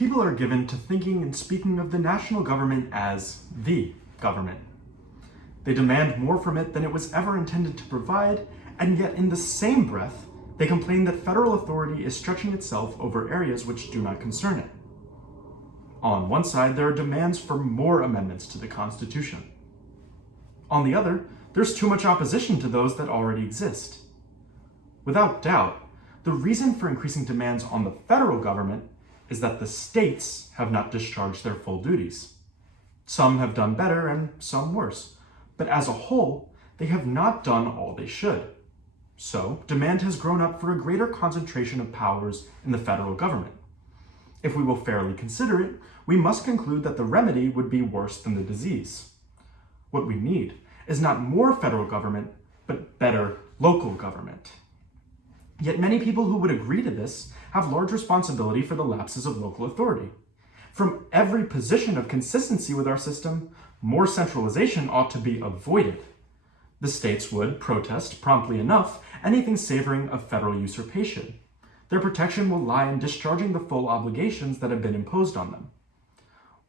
people are given to thinking and speaking of the national government as the government. They demand more from it than it was ever intended to provide, and yet in the same breath, they complain that federal authority is stretching itself over areas which do not concern it. On one side, there are demands for more amendments to the Constitution. On the other, there's too much opposition to those that already exist. Without doubt, the reason for increasing demands on the federal government is that the states have not discharged their full duties. Some have done better and some worse, but as a whole, they have not done all they should. So, demand has grown up for a greater concentration of powers in the federal government. If we will fairly consider it, we must conclude that the remedy would be worse than the disease. What we need is not more federal government, but better local government. Yet many people who would agree to this have large responsibility for the lapses of local authority. From every position of consistency with our system, more centralization ought to be avoided. The states would protest, promptly enough, anything savoring of federal usurpation. Their protection will lie in discharging the full obligations that have been imposed on them.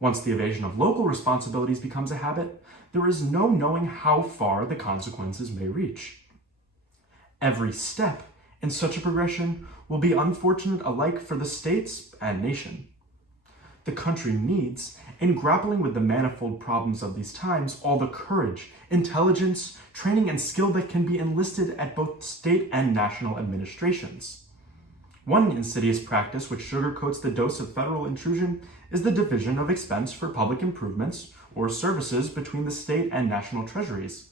Once the evasion of local responsibilities becomes a habit, there is no knowing how far the consequences may reach. Every step in such a progression will be unfortunate alike for the states and nation. The country needs, in grappling with the manifold problems of these times, all the courage, intelligence, training, and skill that can be enlisted at both state and national administrations. One insidious practice which sugarcoats the dose of federal intrusion is the division of expense for public improvements or services between the state and national treasuries.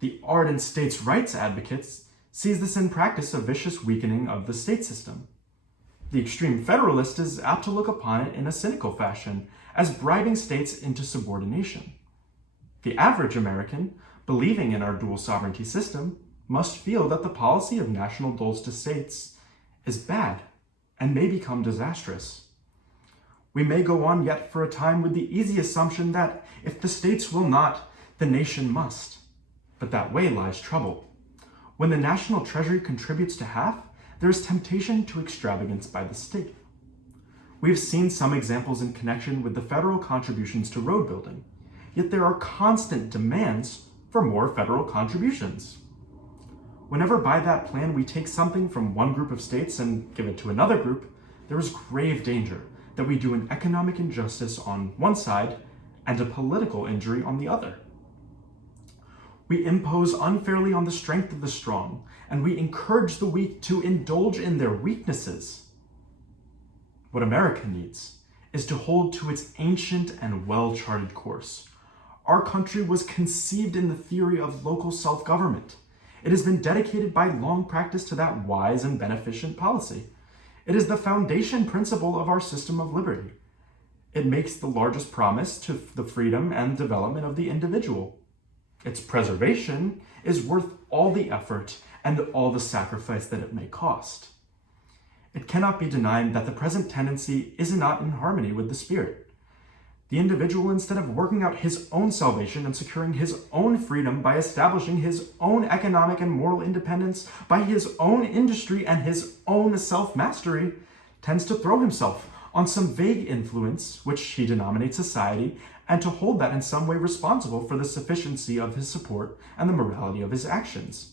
The ardent states' rights advocates sees this in practice a vicious weakening of the state system. The extreme federalist is apt to look upon it in a cynical fashion as bribing states into subordination. The average American, believing in our dual sovereignty system, must feel that the policy of national doles to states is bad and may become disastrous. We may go on yet for a time with the easy assumption that if the states will not, the nation must. But that way lies trouble. When the national treasury contributes to half, there is temptation to extravagance by the state. We have seen some examples in connection with the federal contributions to road building, yet there are constant demands for more federal contributions. Whenever by that plan we take something from one group of states and give it to another group, there is grave danger that we do an economic injustice on one side and a political injury on the other. We impose unfairly on the strength of the strong, and we encourage the weak to indulge in their weaknesses. What America needs is to hold to its ancient and well-charted course. Our country was conceived in the theory of local self-government. It has been dedicated by long practice to that wise and beneficent policy. It is the foundation principle of our system of liberty. It makes the largest promise to the freedom and development of the individual. Its preservation is worth all the effort and all the sacrifice that it may cost. It cannot be denied that the present tendency is not in harmony with the spirit. The individual, instead of working out his own salvation and securing his own freedom by establishing his own economic and moral independence by his own industry and his own self-mastery, tends to throw himself on some vague influence which he denominates society, and to hold that in some way responsible for the sufficiency of his support and the morality of his actions.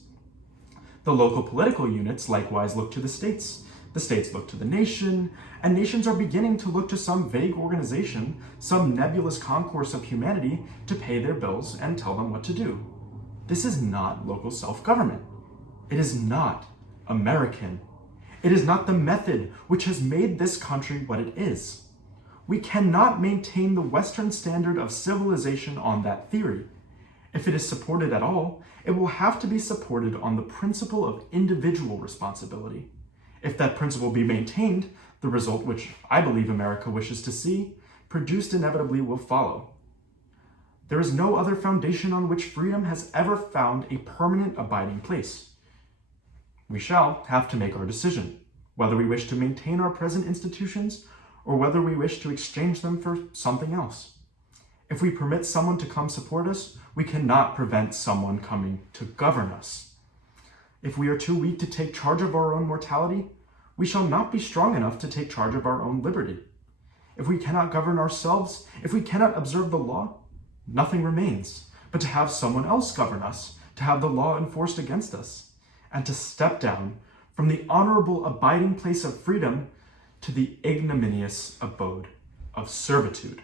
The local political units likewise look to the states look to the nation, and nations are beginning to look to some vague organization, some nebulous concourse of humanity to pay their bills and tell them what to do. This is not local self-government. It is not American. It is not the method which has made this country what it is. We cannot maintain the Western standard of civilization on that theory. If it is supported at all, it will have to be supported on the principle of individual responsibility. If that principle be maintained, the result which I believe America wishes to see, produced inevitably will follow. There is no other foundation on which freedom has ever found a permanent abiding place. We shall have to make our decision, whether we wish to maintain our present institutions or whether we wish to exchange them for something else. If we permit someone to come support us, we cannot prevent someone coming to govern us. If we are too weak to take charge of our own mortality, we shall not be strong enough to take charge of our own liberty. if we cannot govern ourselves, if we cannot observe the law, nothing remains but to have someone else govern us, to have the law enforced against us, and to step down from the honorable abiding place of freedom to the ignominious abode of servitude.